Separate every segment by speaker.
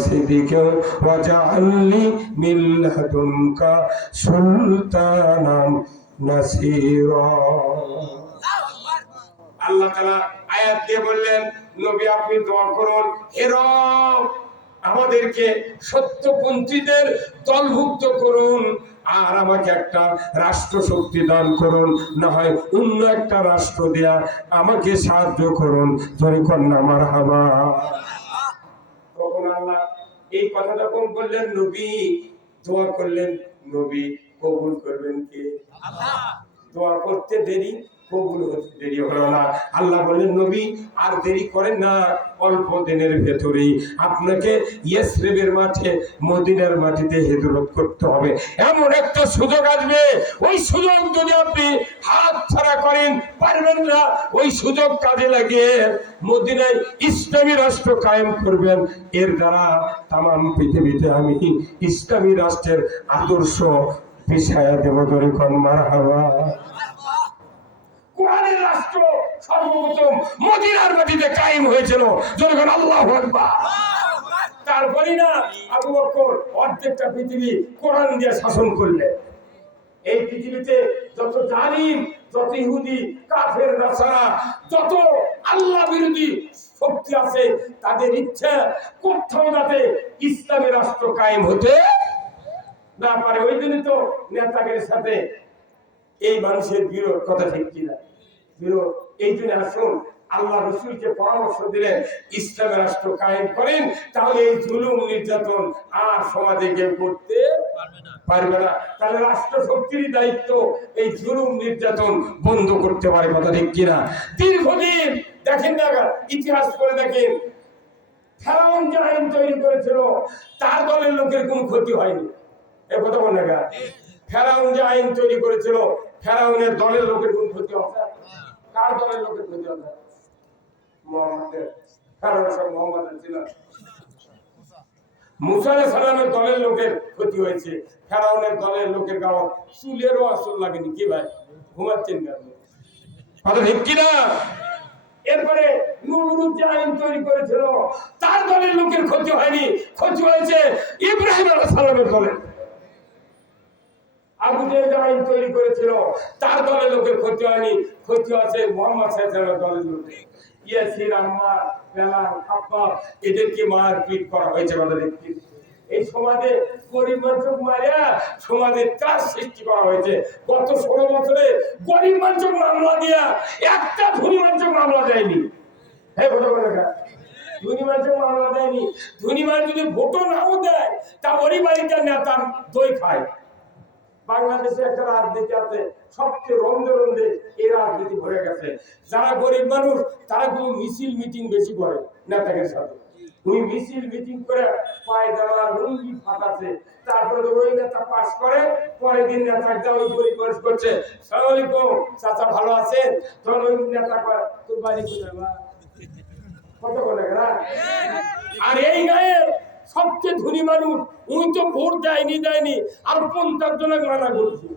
Speaker 1: صدقا واجعل لي من لدنك سلطانا نصيرا আল্লাহ তাআলা আয়াত দিয়ে বললেন নবী আপনি দোয়া করুন হে রব আমাদেরকে সত্যপন্থীদের দলভুক্ত করুন আর আমাকে একটা রাষ্ট্র শক্তি দান করুন না হয় অন্য একটা রাষ্ট্র দেয়া আমাকে সাহায্য করুন ধরে কন্যা আমার হাবা তখন আল্লাহ এই কথা যখন বললেন নবী? দোয়া করলেন নবী। কবুল করবেন কে? দোয়া করতে দেরি? কবুল দেরি হলো না আল্লাহ নবী, আর দেরি করেন না, অল্প দিনের ভেতরেই আপনাকে ইয়েসরেবের মাঠে, মদিনার মাটিতে হিজরত করতে হবে। এমন একটা সুযোগ আসবে। ওই সুযোগ যদি আপনি হাত ছাড়া করেন, পারবেন না। ওই সুযোগ কাজে লাগিয়ে মদিনায় ইসলামী রাষ্ট্র কায়েম করবেন। এর দ্বারা তাম পৃথিবীতে আমি ইসলামী রাষ্ট্রের আদর্শ পিছায়া দেব। কোরআনের রাষ্ট্র সর্বপ্রথম মদিনার মাটিতে কায়েম হয়েছিল। আল্লাহ আকবার। তারপরে না আবু বকর অর্ধেকটা পৃথিবী কোরআন দিয়ে শাসন এই পৃথিবীতে যত জালিম, যত ইহুদি, কাফের, নাসারা, যত আল্লাহ বিরোধী শক্তি আছে, তাদের ইচ্ছা কোথাও যাতে ইসলামী রাষ্ট্র কায়েম হতে না পারে। ওই জন্যই তো নেতাদের সাথে এই মানুষের বিরোধ কথা ঠিক কিনা। এই জন্য আসুন আল্লাহ রসুলকে পরামর্শ দিলেন রাষ্ট্র কায়েম করেন তাহলে এই জুলুম নির্যাতন আর সমাজে কেউ করতে পারবে না। তাহলে রাষ্ট্র শক্তিরই দায়িত্ব এই জুলুম নির্যাতন বন্ধ করতে পারে কথা ঠিক কিনা? দীর্ঘদিন দেখেন না ইতিহাস করে দেখেন ফেরাউন যে আইন তৈরি করেছিল তার দলের লোকের কোনো ক্ষতি হয়নি। এ কথা বল না ফেরাউন যে আইন তৈরি করেছিল ফেরাউনের দলের লোকের কোন ক্ষতি হবে কার দলের লোকের মোহাম্মদের সব মোহাম্মদের সালামের দলের লোকের ক্ষতি হয়েছে। ফেরাউনের দলের লোকের গাওয়া চুলেরও আসল লাগেনি। কি ভাই? ঘুমাচ্ছেন কেন? কথা ঠিক কিনা? এরপরে যে আইন তৈরি করেছিল তার দলের লোকের ক্ষতি হয়নি। ক্ষতি হয়েছে ইব্রাহিম আলাইহিস সালামের দলের। আবু জেহেল আইন তৈরি করেছিল। তার দলের লোকের ক্ষতি হয়নি। ক্ষতি আছে মোহাম্মদ দলের লোকের ইয়াসির খাপ্পাব এদেরকে মার পিট করা হয়েছে এই সমাজে গরিব মানুষ মারিয়া কাজ সৃষ্টি করা হয়েছে। গত ষোলো বছরে গরিব মানুষ মামলা দিয়া একটা ধনী মানুষ মামলা দেয়নি। হ্যাঁ কথা ধনী মানুষ মামলা দেয়নি। ধনী মানুষ যদি ভোটও নাও দেয়, তা ওরই বাড়িতে নেতা দই খায়। বাংলাদেশে একটা রাজনীতি আছে, সবচেয়ে রন্ধে রন্ধে এই রাজনীতি ভরে গেছে। যারা গরিব মানুষ, তারা কোনো মিছিল মিটিং বেশি করে নেতাদের সাথে। ওই মিছিল মিটিং করে পায়জামা লুঙ্গি ফাটাচ্ছে, তারপরে ওই নেতা পাস করে, পরের দিন নেতা একটা ওই মানুষ করছে সালাম চাচা ভালো আছেন? তখন ওই নেতা তোর বাড়ি কোথায় কত বলে আর এই গায়ের সবচেয়ে ধনী মানুষ। উনি তো ভোট দেয়নি দেয়নি। আর পঞ্চাশ জনের মানা করছে।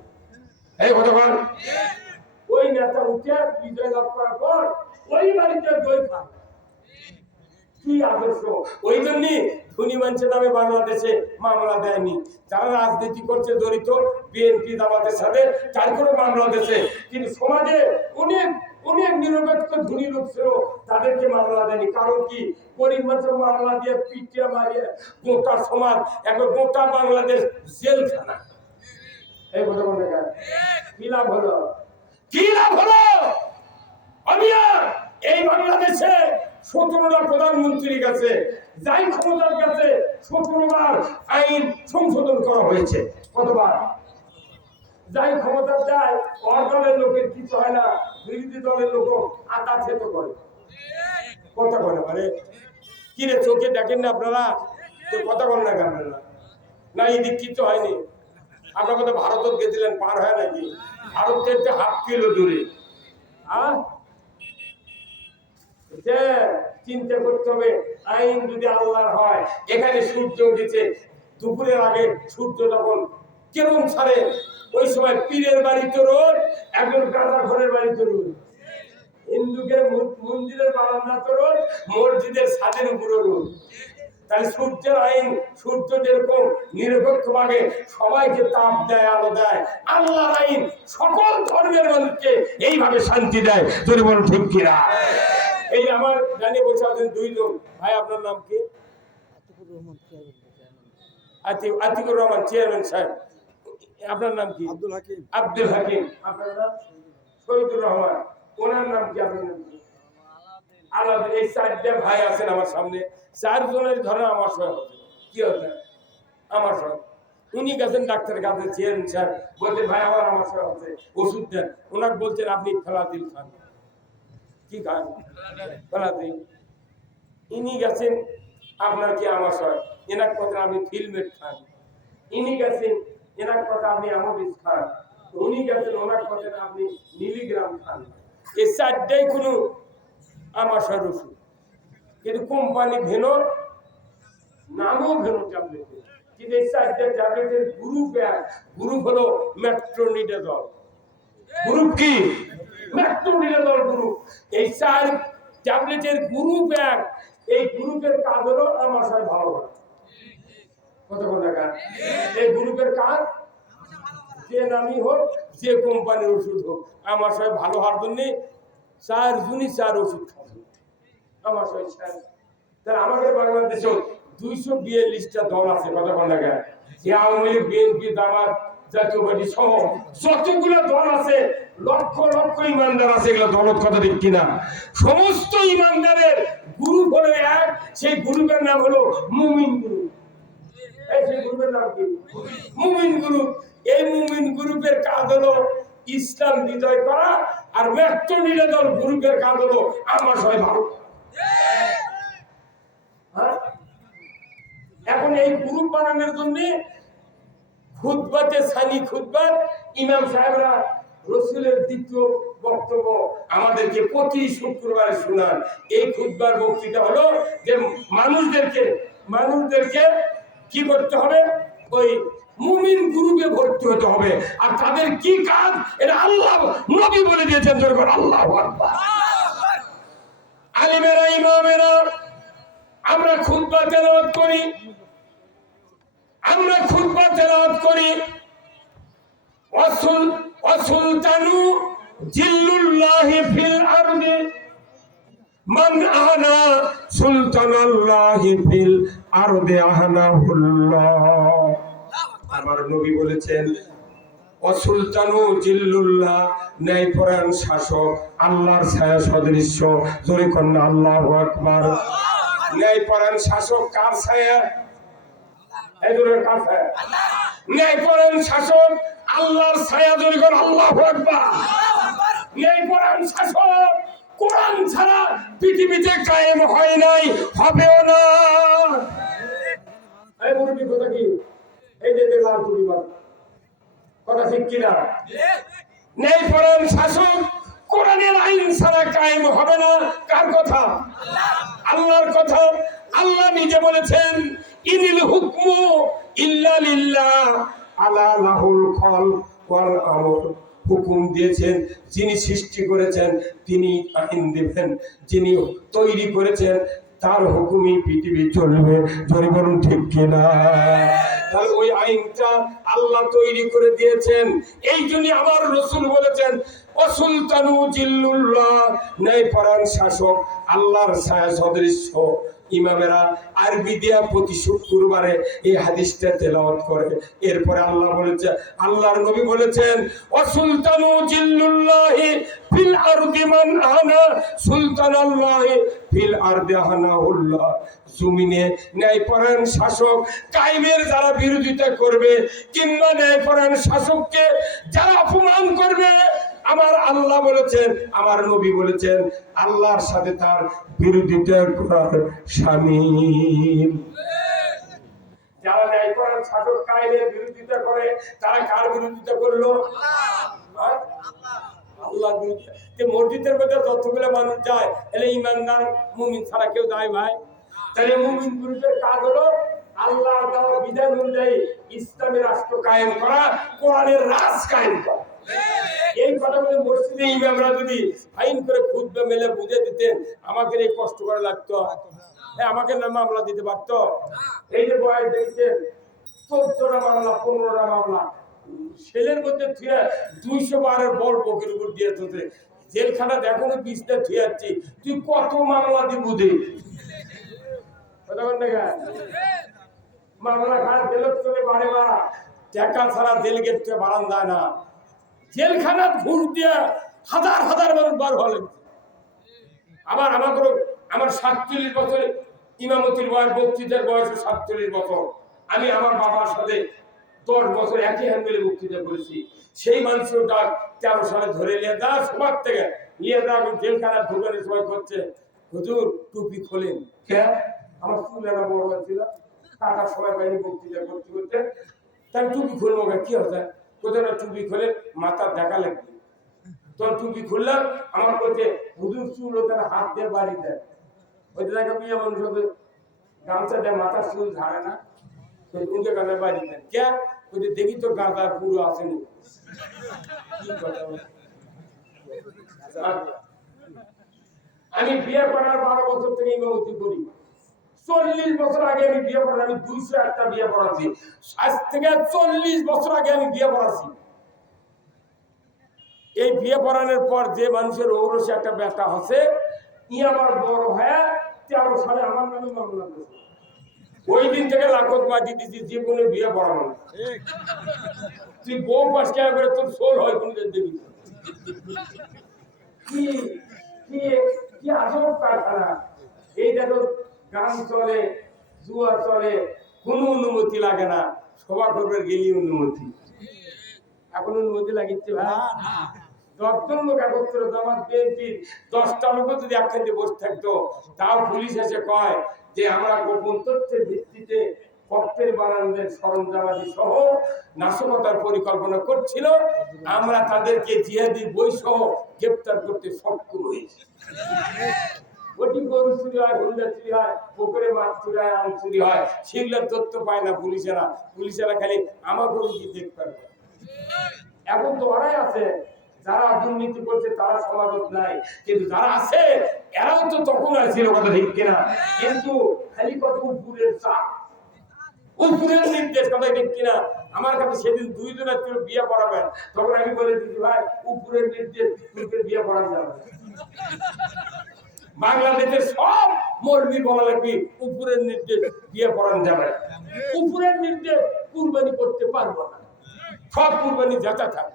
Speaker 1: এই ওই নেতা উঠে বিজয় লাভ করার পর ওই বাড়িতে জয় খান কি আদর্শ? ওই জন্য ধনী মানুষের নামে বাংলাদেশে মামলা দেয়নি। যারা রাজনীতি করছে, জড়িত, বিএনপি, জামাতের সাথে তার কোনো মামলা দিয়েছে কিন্তু সমাজে অনেক অনেক নিরপেক্ষ ধনী লোক ছিল, তাদেরকে মামলা দেয়নি। কারণ কি? গরিব মানুষের মামলা দিয়ে পিটিয়ে মারিয়ে গোটা সমাজ একবার গোটা বাংলাদেশ জেলখানা। এই কথা গেলে কি লাভ হলো? কি লাভ হলো? আমিয়া এই বাংলাদেশে সতেরোটা প্রধানমন্ত্রীর কাছে, যাই ক্ষমতার কাছে সতেরোবার আইন সংশোধন করা হয়েছে, কতবার? যাই ক্ষমতা যায় ওর দলের লোকের কিছু হয় না, বিরোধী দলের লোক আটা থেত করে। কথা বলে মানে কি রে চোখে দেখেন না আপনারা? তো কথা বলেন না কেন? না এদিক কিছু হয়নি। আপনার কথা ভারতত গেছিলেন, পার হয় নাকি? ভারত থেকে হাফ কিলো দূরে। হ্যাঁ যে চিন্তা করতে হবে, আইন যদি আল্লাহর হয়, এখানে সূর্য উঠেছে। দুপুরের আগে সূর্য যখন কেমন ছাড়ে, ওই সময় পীরের বাড়িতে রোদ, একজন গাঁদা ঘরের বাড়িতে রোদ। হিন্দুকে মন্দিরের বারান্দা তো রোদ, মসজিদের ছাদের উপরে রোদ। তাহলে সূর্যের আইন, সূর্য যেরকম নিরপেক্ষভাবে সবাইকে তাপ দেয়, আলো দেয়, আল্লাহর আইন, সকল ধর্মের মানুষকে এইভাবে শান্তি দেয়। যদি বল ঠিক কিনা? এই আমার জানি বসে আছেন দুইজন। ভাই আপনার নাম কি? আতিক- আতিকুর রহমান চেয়ারম্যান সাহেব। আপনার নাম কি?
Speaker 2: আব্দুল হাকিম।
Speaker 1: আব্দুল হাকিম। আপনার নাম? শহীদুর রহমান। ওনার নাম কি আপনার নাম কি আলাদা এই চারটে ভাই আছেন আমার সামনে। চারজনের ধরে আমার সঙ্গে হচ্ছে কি হচ্ছে আমার সঙ্গে উনি গেছেন ডাক্তারের কাছে চেয়ারম্যান স্যার বলছেন ভাই আমার আমার সঙ্গে হচ্ছে ওষুধ দেন। ওনাকে বলছেন আপনি ফেলাদিল খান। কি ইনি গেছেন আপনার কি এনার কথা খান ইনি গেছেন, এনার কথা আপনি আমদিস খান। উনি গেছেন, ওনার কথা আপনি খান। এই চারটাই কোনো আমাশার ওষুধ কিন্তু কোম্পানি ভেনো, নামও ভেনো ট্যাবলেট কিন্তু এই চারটে ট্যাবলেটের গ্রুপ এক। গ্রুপ হলো মেট্রোনিডাজল গ্রুপ কি? এই চার ট্যাবলেটের গ্রুপ এক। এই গ্রুপের কাজ হলো আমাশার ভালো করা। কতক্ষণ টাকা? এই গ্রুপের কাজ যে নামই হোক, যে কোম্পানির ওষুধ হোক, আমার সবাই ভালো হওয়ার জন্য চার জনই চার ওষুধ খাবে আমার সবাই চার। তাহলে আমাদের বাংলাদেশে দুইশো বিয়াল্লিশটা দল আছে কতক্ষণ টাকা? যে আওয়ামী লীগ, বিএনপি দামাত জাতীয় পার্টি সহ যতগুলো দল আছে লক্ষ লক্ষ ইমানদার আছে, এগুলো দলত কথা ঠিক কিনা? সমস্ত ইমানদারের গ্রুপ হলো এক, সেই গ্রুপের নাম হলো মুমিন গ্রুপ মুমিন গ্রুপ এই মুমিন গ্রুপের কাজ হলো ইসলাম বিজয় করা আর গ্রুপের কাজ হলো আমার সবাই ভালো হ্যাঁ? এখন এই গ্রুপ বানানোর জন্য খুদবাতে সানি খুদবাত ইমাম সাহেবরা রসুলের দ্বিতীয় বক্তব্য আমাদেরকে প্রতি শুক্রবার শোনান। এই খুদবার বক্তৃতা হলো যে মানুষদেরকে মানুষদেরকে কি করতে হবে? ওই মুমিন গ্রুপে ভর্তি হতে হবে। আর তাদের কি কাজ? এটা আল্লাহ নবী বলে দিয়েছেন যখন আল্লাহ আলিমেরা, ইমামেরা, আমরা খুতবা তেলাওয়াত করি। আমরা খুতবা তেলাওয়াত করি। অসুল অসুলতানু জিল্লুল্লাহি ফিল আরদি। মান আহনা সুলতানাল্লাহি ফিল আরদি আহনাহুল্লাহ। আমার নবী বলেছেন, অসুলতানু জিল্লুল্লাহ ন্যায়পরায়ণ শাসক, আল্লাহর ছায়া সদৃশ্য, জোরে আল্লাহ আকবার। ন্যায়পরায়ণ শাসক কার ছায়া? এই জোরে কার ছায়া? শাসক আল্লাহর ছায়া জোরে কর আল্লাহ আকবার। ন্যায়পরায়ণ শাসক, কোরআন ছাড়া পৃথিবীতে কায়েম হয় নাই, হবেও না। এই মুরব্বী, কথা কি? এই যে টুপি বাঁধা। কথা ঠিক কিনা? নেই পরাণ শাসক, কোরআনের আইন ছাড়া কায়েম হবে না, কার কথা? আল্লাহর কথা। আল্লাহ নিজে বলেছেন, ইনিল হুকমু ইল্লা লিল্লাহ। আলা লাহুল খল, ওয়াল হুকুম দিয়েছেন, যিনি সৃষ্টি করেছেন, তিনি আইন দেবেন। যিনি তৈরি করেছেন, তার হুকুমই পৃথিবী চলবে। জোরে বলুন, ঠিক কিনা? তাহলে ওই আইনটা আল্লাহ তৈরি করে দিয়েছেন। এই জন্য আমার রসুল বলেছেন, অসুলতানু জিল্লুল্লাহ ন্যায় পরাণ শাসক, আল্লাহর ছায়া সদৃশ্য। ইমামেরা আরবি দিয়া প্রতি শুক্রবারে এই হাদিসটা তেলাওয়াত করে। এরপরে আল্লাহ বলেছে, আল্লাহর নবী বলেছেন, অসুলতানু জিল্লুল্লাহি ফিল আরদি মান আনা সুলতানাল্লাহি ফিল আরদি আনাহুল্লাহ জমিনে ন্যায়পরায়ণ শাসক কায়েমের যারা বিরোধিতা করবে, কিংবা ন্যায়পরায়ণ শাসককে যারা অপমান করবে আমার আল্লাহ বলেছেন আমার নবী বলেছেন আল্লাহর সাথে তার বিরোধিতা করার স্বামী। যারা ন্যায়পরায়ণ শাসক কায়েমের বিরোধিতা করে তারা কার বিরোধিতা করল? হ্যাঁ? আল্লাহ বিরোধিতা। যে মসজিদের মধ্যে যতগুলো মানুষ যায় এলে ইমানদার মুমিন ছাড়া কেউ যায় ভাই? তাহলে মুমিন কাজ হলো আল্লাহ দেওয়া বিধান অনুযায়ী ইসলামী রাষ্ট্র কায়েম করা কোরআনের রাজ কায়েম করা। এই কথাগুলো মসজিদে ইমামরা যদি ফাইন করে খুদ্া মেলে বুঝে দিতেন আমাদের এই কষ্ট করে লাগতো। এ আমাকে না মামলা দিতে পারতো? এই যে বয়স দেখছেন চোদ্দটা মামলা পনেরোটা মামলা। মধ্যে থুয়ে দুইশো বারের বল পকের উপর দিয়ে তোতে জেলখানা দেখো না বিছটা থুয়ে যাচ্ছি তুই কত মামলা দিব দে? মামলা খায় জেলত চলে বাড়ে বা টাকা ছাড়া জেল গেট যায় না। জেলখানা ঘুষ দিয়ে হাজার হাজার মানুষ বার হলে আবার আমাকে আমার সাতচল্লিশ বছরে ইমামতির বয়স, বক্তৃতার বয়স সাতচল্লিশ বছর। আমি আমার বাবার সাথে দশ বছর একই হ্যান্ডেলে বক্তৃতা করেছি। সেই মানুষটা তেরো সালে ধরে নিয়ে দা সবার থেকে নিয়ে দা জেলখানা ঢুকানোর সময় করছে। হুজুর, টুপি খোলেন। কে? আমার চুল একটা বড় হয়েছিল। কাটার সময় পাইনি বক্তৃতা করতে করতে তাই টুপি খুলবো কে? হচ্ছে কোথাও টুপি খুলে মাথার দেখা লাগবে। তোর টুপি খুললাম, আমার বলছে, হুজুর, চুল ওদের হাত দিয়ে বাড়ি দেয় ওই দেখা, বিয়ে মানুষ ওদের গামছা দেয় মাথার চুল ঝাড়ে না। উনকে গানে বাড়ি দেয় কে? বলছে, দেখি তো গাঁদার পুরো আসেনি? আমি বিয়ে করার বারো বছর থেকে ইমামতি করি। চল্লিশ বছর আগে আমি বিয়ে করি আমি দুইশো একটা বিয়ে পড়াচ্ছি আজ থেকে চল্লিশ বছর আগে আমি বিয়ে পড়াচ্ছি এই বিয়ে পড়ানোর পর যে মানুষের ঔরসে একটা ব্যথা হচ্ছে, ই আমার বড় হয়ে তেরো সালে আমার নামে মামলা করেছে ওই দিন থেকে লাখত মাটি দিচ্ছি জীবনে বিয়ে পড়াবো না। তুই বউ পাশ কেন করে তোর সোল হয় তুমি দেখবি কি কি কি আজব কারখানা। এই দেখো গান চলে জুয়া চলে কোনো অনুমতি লাগে না। সভা করবে গেলি অনুমতি। এখন অনুমতি লাগিচ্ছে ভাই? দশজন লোক একত্র আমার বিএনপির দশটা লোক যদি একসাথে বসে থাকতো তাও পুলিশ এসে কয় যে আমরা গোপন তথ্যের ভিত্তিতে ককটেল বানানোর সরঞ্জামাদি সহ নাশকতার পরিকল্পনা করছিল। আমরা তাদেরকে জিহাদি বই সহ গ্রেপ্তার করতে সক্ষম হয়েছি। ওটি গরু চুরি হয় চুরি হয়, পুকুরে মাছ চুরি হয় চুরি হয়। সেগুলোর তথ্য পায় না পুলিশেরা। পুলিশেরা খালি আমার গরু কি দেখতে এখন তো ওরাই আছে, যারা দুর্নীতি করছে, তারা নাই। কিন্তু যারা আছে, এরাও তো তখন কথা কিন্তু খালি কত উপরের চাপ উপরের নির্দেশ কথা আমার কাছে সেদিন দুইজনের ছিল বিয়ে পড়াবেন। তখন আমি বলে দিচ্ছি ভাই, উপরের নির্দেশ বিয়ে পড়ানো যাবে। বাংলাদেশের সব মর্মী বলা লাগবে উপরের নির্দেশ বিয়ে পড়ানো যাবে। উপরের নির্দেশ কুরবানি করতে পারব না। সব কুরবানি যাতা থাক।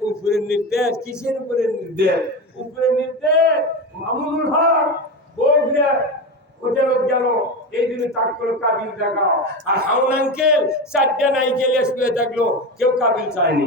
Speaker 1: উপরের নির্দেশ, কিসের নির্দেশ? উপরের নির্দেশ গেল, এই দিনে কাবিল দেখাও। আর চারটা কেউ কাবিল চায়নি।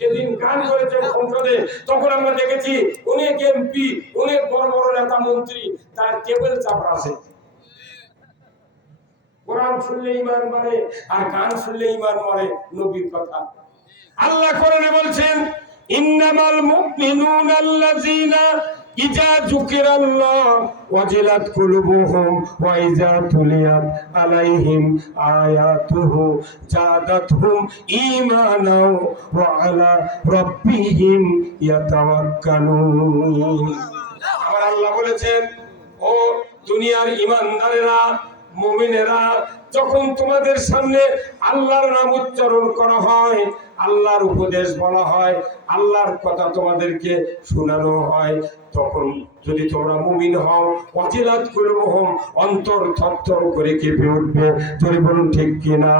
Speaker 1: যেদিন গান করেছে সংসদে তখন আমরা দেখেছি অনেক এমপি অনেক বড় বড় নেতা মন্ত্রী, তার টেবিল চাপড়া আছে। কোরআন শুনলে ইমান মরে আর গান শুনলে ইমান মারে, নবীর কথা। আল্লাহ কোরআনে বলছেন, ইন্নামাল মুমিনুন আল্লাযীনা ইজা যুকিরাল্লাহ ওয়াজিলাত কুলুবুহুম ওয়া ইজা তুলিয়াত আলাইহিম আয়াতুহু জাদাতহুম ঈমানাও ওয়া আলা রাব্বিহিম ইয়াতাওয়াক্কালুন। আমার আল্লাহ বলেছেন, ও দুনিয়ার ইমানদারেরা মুমিনেরা যখন তোমাদের সামনে আল্লাহর নাম উচ্চারণ করা হয়, আল্লাহর উপদেশ বলা হয়, আল্লাহর কথা তোমাদেরকে শোনানো হয়, তখন যদি তোমরা মুমিন হও অচিরাত করে হম অন্তর থর করে কেঁপে উঠবে। যদি বলুন, ঠিক কিনা?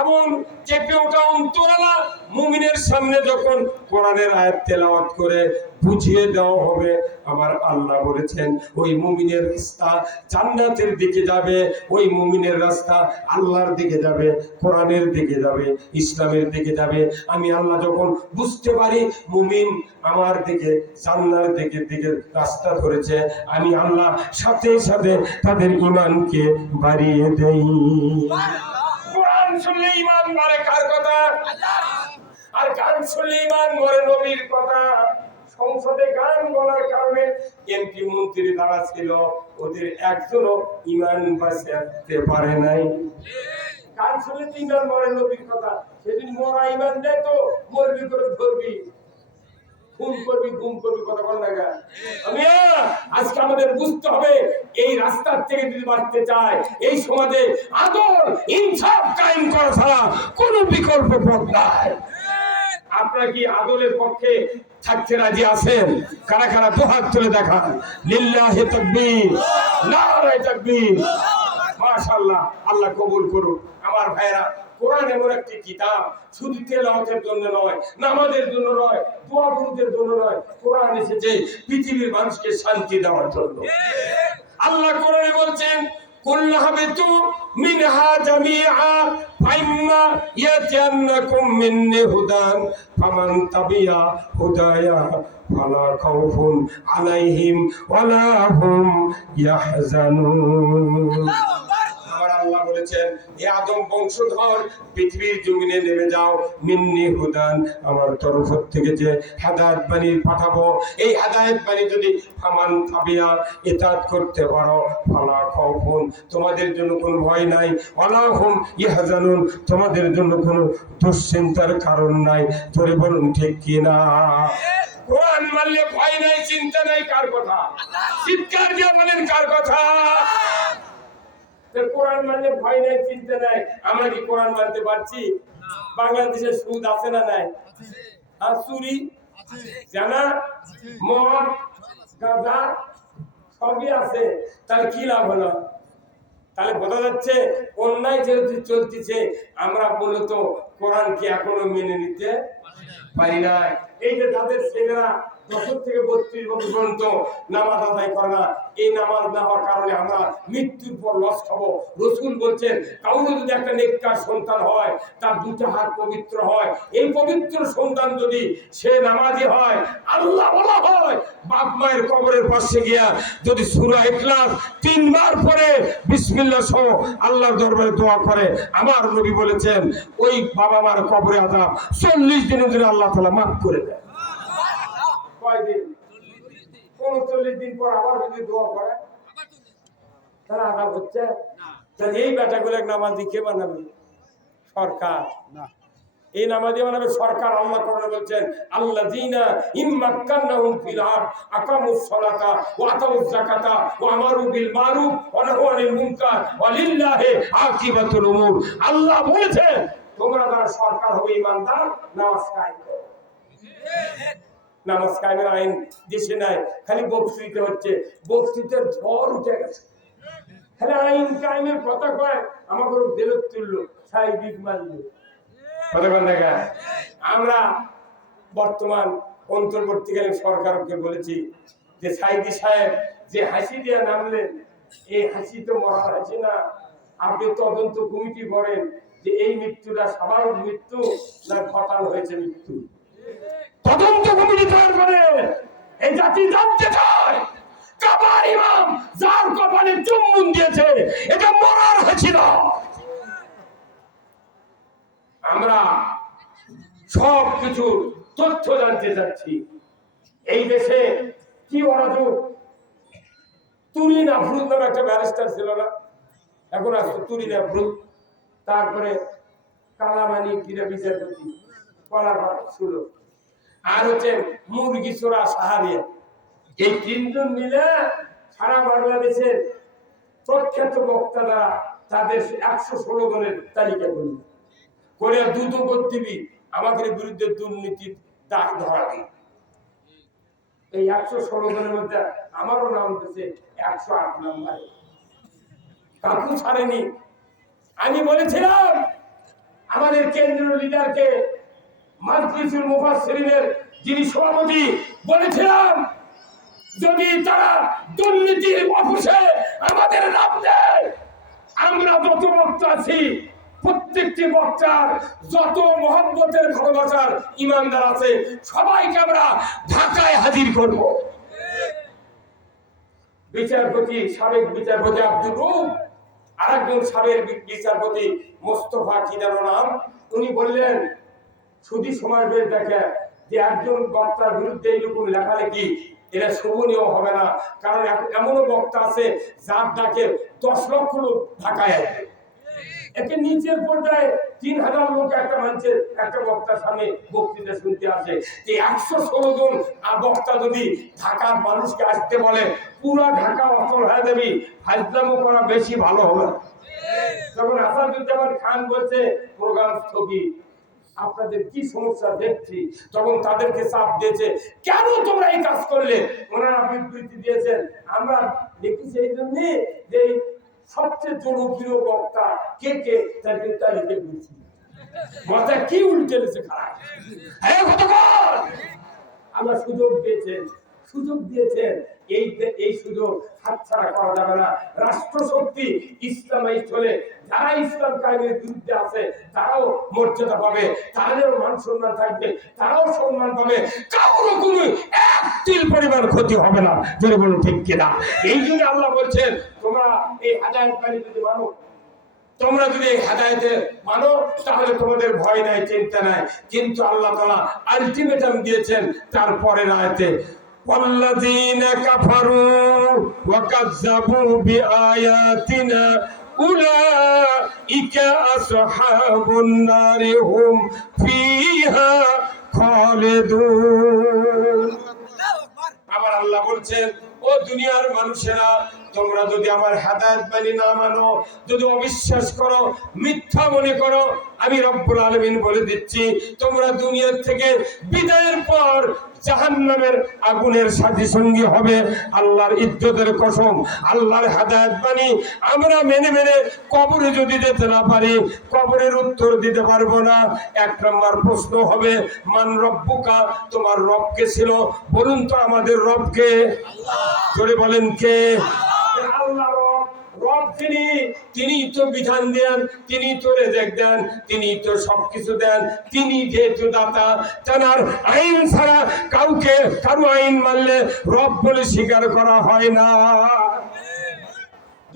Speaker 1: এমন চেপে ওঠা অন্তরালা মুমিনের সামনে যখন কোরআনের আয়াত তেলাওয়াত করে বুঝিয়ে দেওয়া হবে, আমার আল্লাহ বলেছেন, ওই মুমিনের রাস্তা জান্নাতের দিকে যাবে, ওই মুমিনের রাস্তা আল্লাহর দিকে যাবে, কোরআনের দিকে যাবে, ইসলামের দিকে যাবে। আমি আল্লাহ যখন বুঝতে পারি মুমিন আমার দিকে, জান্নার দিকে দিকে রাস্তা ধরেছে, আমি আল্লাহ সাথে সাথে তাদের ইমানকে বাড়িয়ে দেই। শুনলে ইমান মারে কার কথা? আর গান শুনলে ইমান মরে নবীর কথা। সংসদে গান বলার কারণে এমপি মন্ত্রী যারা ছিল, ওদের একজনও ইমান বাঁচাতে পারে নাই। গান শুনলে তো ইমান মরে নবীর কথা। সেদিন মরা ইমান দেয় তো, মরবি করে ধরবি। এই রাস্তার থেকে যদি আপনারা কি আদলের পক্ষে থাকতে রাজি আছেন? কারা কারা দুহাত তুলে দেখান। লিল্লাহি তাকবীর, নারায়ে আল্লাহ কবুল করুন আমার ভাইরা কোরআন এমন একটি কিতাব, শুধু তেলাওয়াতের জন্য নয়, নামাজের জন্য নয়, দোয়া গুরুদের জন্য নয়, কোরআন এসেছে পৃথিবীর মানুষকে শান্তি দেওয়ার জন্য। আল্লাহ কোরআনে বলছেন আলাইহিম ইয়াহজানুন। আল্লাহ বলেছেন, হে আদম বংশধর, পৃথিবীর জমিনে নেমে যাও। মিন্নি হুদান, আমার তরফ থেকে যে হেদায়েত বাণী পাঠাবো, এই হেদায়েত বাণী যদি ফামান তাবিয়া, ইতাত করতে পারো, ফালা খাউফুন, তোমাদের জন্য কোনো ভয় নাই। ওয়ালা হুম ইয়াহজানুন, তোমাদের জন্য কোনো দুশ্চিন্তার কারণ নাই। তোরে বলুন, ঠিক কি না? কোরআন মানলে ভয় নাই, চিন্তা নাই, কার কথা? চিৎকার দিয়ে বলেন, কার কথা? কোরআন মানে ভয় নাই, চিন্তা নাই। আমরা কি কোরআন মানতে পারছি? বাংলাদেশে সুদ আছে না নাই? আর চুরি, জানা, মদ, গাঁজা সবই আছে। তাহলে কি লাভ হলো? তাহলে বোঝা যাচ্ছে অন্যায় যেহেতু চলতেছে, আমরা মূলত কোরআনকে এখনও মেনে নিতে পারি না এই যে তাদের ছেলেরা দশক থেকে বত্রিশ বছর পর্যন্ত নামাজ আদায় করে না। এই নামাজ না হওয়ার কারণে আমরা মৃত্যুর পর লস খাব। রসুল বলছেন কাউকে যদি একটা নেককার সন্তান হয়, তার দুটো হাত পবিত্র হয়। এই পবিত্র সন্তান যদি সে নামাজি হয়, আল্লাহ বলা হয়, বাপ মায়ের কবরের পাশে গিয়া যদি সুরা ইখলাস তিনবার পরে বিসমিল্লাহ সহ আল্লাহর দরবারে দোয়া করে। আমার নবী বলেছেন, ওই বাবা মার কবরে আজাব চল্লিশ দিনের জন্য আল্লাহ তালা মাফ করে দেয়। কয়দিন উনচল্লিশ দিন পর আবার যদি দোয়া করে? তারা আজাব হচ্ছে তাহলে এই বেটাগুলো নামাজি কে বানাবে? সরকার। এই নামাজি বানাবে সরকার আল্লাহ কোরআনে বলছেন আল্লাযীনা ইম্মাক্কান্নাহুম ফিল আরদ আকামুস সালাতা ওয়া আতাউজ যাকাতা ওয়া আমারু বিল মারুফ ওয়া নাহু আনিল মুনকার ওয়া লিল্লাহি আকিবাতুল উমুর। আল্লাহ বলেছেন তোমরা যারা সরকার হবে ইমানদার নামাজ কায়েম করো। নামাজ কায়েমের আইন দেশে নাই খালি বক্তৃতা হচ্ছে। বক্তৃতার ঝড় উঠে গেছে। খালি আইন কায়েমের কথা কয় আমাকে বেরোত তুললো সাইদিক মারলো। কতক্ষণ দেখা আমরা বর্তমান অন্তর্বর্তীকালীন সরকারকে বলেছি যে সাইদি সাহেব যে হাসি দিয়ে নামলেন এই হাসি তো মরার হাসি না। আপনি তদন্ত কমিটি করেন যে এই মৃত্যুটা স্বাভাবিক মৃত্যু না ঘটানো হয়েছে মৃত্যু। তদন্ত কমিটি তৈরি করে। এই জাতি জানতে চায়, কাবার ইমাম যার কপালে চুম্বন দিয়েছে, এটা মরার না আমরা সব কিছু তথ্য জানতে চাচ্ছি। এই দেশে কি অরাজক? তুরিন আফরুদ নামে একটা ব্যারিস্টার ছিল না? এখন আসতো তুরিন আফরুদ তারপরে কালামানি ক্রীড়া বিচারপতি কলার ছিল। আর হচ্ছে মুরগি চোরা সাহারিয়া এই তিনজন মিলে সারা বাংলাদেশের প্রখ্যাত বক্তারা তাদের একশো ষোলো জনের তালিকা করল করে দ্রুত করতেবি আমাদের বিরুদ্ধে দুর্নীতির দাগ ধরা দিই এই একশো ষোলো জনের মধ্যে আমারও নাম দিয়েছে একশো আট নম্বরে। কাকু ছাড়েনি। আমি বলেছিলাম, আমাদের কেন্দ্রীয় লিডারকে মাজলিসুল মুফাসসিরিনের যিনি সভাপতি বলেছিলাম, যদি তারা দুর্নীতির অফিসে আমাদের নাম দেয়, আমরা যত বক্তা আছি, প্রত্যেকটি বক্তার যত মহব্বতের ভালোবাসার ইমানদার আছে, সবাইকে আমরা ঢাকায় হাজির করব। বিচারপতি, সাবেক বিচারপতি আব্দুল রুম আরেকজন সাবেক বিচারপতি মোস্তফা কি যেন নাম, উনি বললেন সুদী সমাজের দেখে যে একজন বক্তার বিরুদ্ধে এইরকম লেখালেখি, এটা শোভনীয় হবে না। কারণ এমনও বক্তা আছে যার ডাকে দশ লক্ষ লোক ঢাকায় আসবে একে নিচের পর্যায়ে তিন হাজার লোক একটা মানুষের একটা বক্তার সামনে বক্তৃতা শুনতে আসে। যে একশো ষোলো জন আর বক্তা যদি ঢাকার মানুষকে আসতে বলে, পুরা ঢাকা অচল হয়ে যাবি ফাজলামো করা বেশি ভালো হবে। তখন আসাদুজ্জামান খান বলছে, প্রোগ্রাম স্থগিত। আপনাদের কি সমস্যা দেখছি? তখন তাদেরকে চাপ দিয়েছে, কেন তোমরা এই কাজ করলে? ওনারা বিবৃতি দিয়েছেন। আমরা দেখেছি এই জন্যে যে সবচেয়ে জনপ্রিয় বক্তা কে কে? তাদের তালিকে বলছি। মাথায় কি উল্টে দিয়েছে খারাপ? হ্যাঁ আমরা সুযোগ দিয়েছেন সুযোগ দিয়েছেন এই এই সুযোগ হাতছাড়া করা যাবে না। রাষ্ট্রশক্তি ইসলামাই চলে। যারা ইসলাম কায়েমের বিরুদ্ধে আছে, তারাও মর্যাদা পাবে। তাদেরও মান সম্মান থাকবে। তারাও সম্মান পাবে। কারোর কোনো এক তিল পরিমাণ ক্ষতি হবে না। যদি বলুন, ঠিক কিনা এই জন্য আল্লাহ বলছেন, তোমরা এই হাজার পানি যদি মানো, তোমরা যদি এই মানো, তাহলে তোমাদের ভয় নাই, চিন্তা নাই। কিন্তু আল্লাহ তাআলা আলটিমেটাম দিয়েছেন তারপরের আয়াতে والذين كفروا وكذبوا بآياتنا أولئك أصحاب النار هم فيها خالدون আবার আল্লাহ বলছেন ও দুনিয়ার মানুষেরা তোমরা যদি আমার হেদায়ত বাণী না মানো যদি অবিশ্বাস করো মিথ্যা মনে করো আমি রব্বুল আলমিন বলে দিচ্ছি তোমরা দুনিয়ার থেকে বিদায়ের পর জাহান্নামের আগুনের সাথী সঙ্গী হবে আল্লাহর ইজ্জতের কসম, আল্লাহর হেদায়ত বাণী। আমরা মেনে মেনে কবরে যদি যেতে না পারি, কবরের উত্তর দিতে পারব না। এক নম্বর প্রশ্ন হবে, মান রব্বুকা? তোমার রবকে ছিল? বলুন তো আমাদের রবকে জোরে বলেন কে? আল্লাহ। রব তিনি তিনি তো বিধান দেন তিনি তো রেজেক দেন তিনি তো সবকিছু দেন তিনি যেহেতু দাতা, তেনার আইন ছাড়া কাউকে কারও আইন মানলে রব বলে স্বীকার করা হয় না।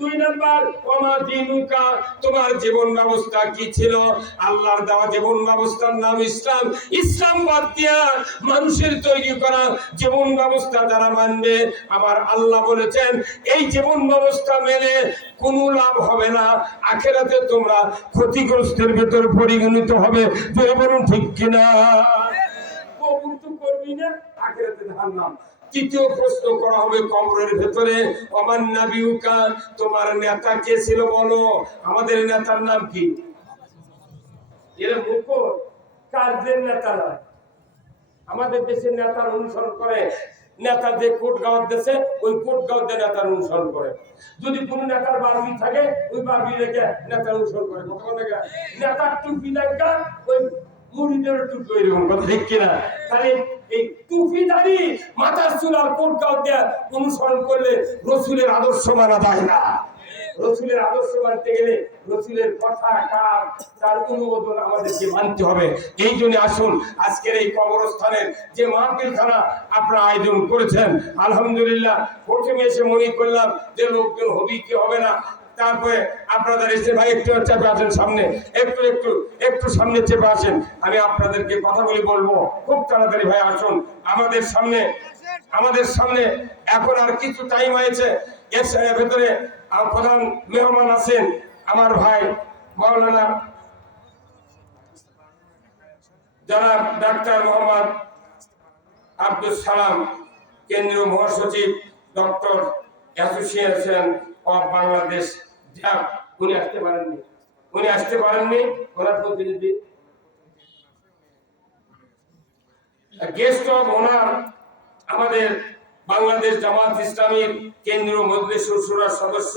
Speaker 1: দুই নাম্বার, ওমা দিনুকা, তোমার জীবন ব্যবস্থা কি ছিল? আল্লাহর দেওয়া জীবন ব্যবস্থার নাম ইসলাম। ইসলাম বাদ দিয়া মানুষের তৈরি করা জীবন ব্যবস্থা যারা মানবে। আবার আল্লাহ বলেছেন, এই জীবন ব্যবস্থা মেনে কোনো লাভ হবে না। আখেরাতে তোমরা ক্ষতিগ্রস্তের ভেতর পরিগণিত হবে। বলুন, ঠিক কিনা? কবুল তো করবি না, আখেরাতে জাহান্নাম। তৃতীয় প্রশ্ন করা হবে কবরের ভেতরে। অমান নাবিউকা, তোমার নেতা কে ছিল বলো? আমাদের নেতার নাম কি? নেতা নেতার অনুসরণ করে। নেতা যে দেশে, ওই অনুসরণ করে। যদি কোনো নেতার বারবি থাকে, ওই রেখে অনুসরণ করে। টুপি ওই এই অনুসরণ করলে রসুলের আদর্শ মানা যায় না। রসুলের আদর্শ মানতে গেলে রসুলের কথা কাজ তার অনুমোদন আমাদেরকে মানতে হবে। এই জন্য আসুন, আজকের এই কবরস্থানের যে মাহফিলখানা আপনারা আয়োজন করেছেন, আলহামদুলিল্লাহ, প্রথমে এসে মনে করলাম যে লোকজন হবি কি হবে না তারপরে আপনাদের এসে ভাই, একটু চেপে আসেন সামনে। একটু একটু একটু সামনে চেপে আসেন। আমি আপনাদেরকে কথাগুলি বলব। খুব তাড়াতাড়ি ভাই, আসুন। আমাদের সামনে আমাদের সামনে এখন আর কিছু টাইম হয়েছে এর ভেতরে প্রধান মেহমান আছেন আমার ভাই মাওলানা যারা ডাক্তার মোহাম্মদ আব্দুল সালাম, কেন্দ্রীয় মহাসচিব ডক্টর অ্যাসোসিয়েশন অফ বাংলাদেশ উনি আসতে পারেননি। উনি আসতে পারেননি, ওনার প্রতিনিধি। গেস্ট অফ ওনার আমাদের বাংলাদেশ জামাত ইসলামীর কেন্দ্রীয় মজলিস সুরার সদস্য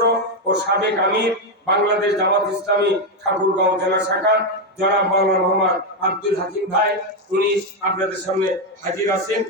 Speaker 1: ও সাবেক আমির বাংলাদেশ জামাত ইসলামী ঠাকুরগাঁও জেলা শাখা, জনাব মাওলানা মোহাম্মদ আব্দুল হাকিম ভাই। উনি আপনাদের সামনে হাজির আছেন।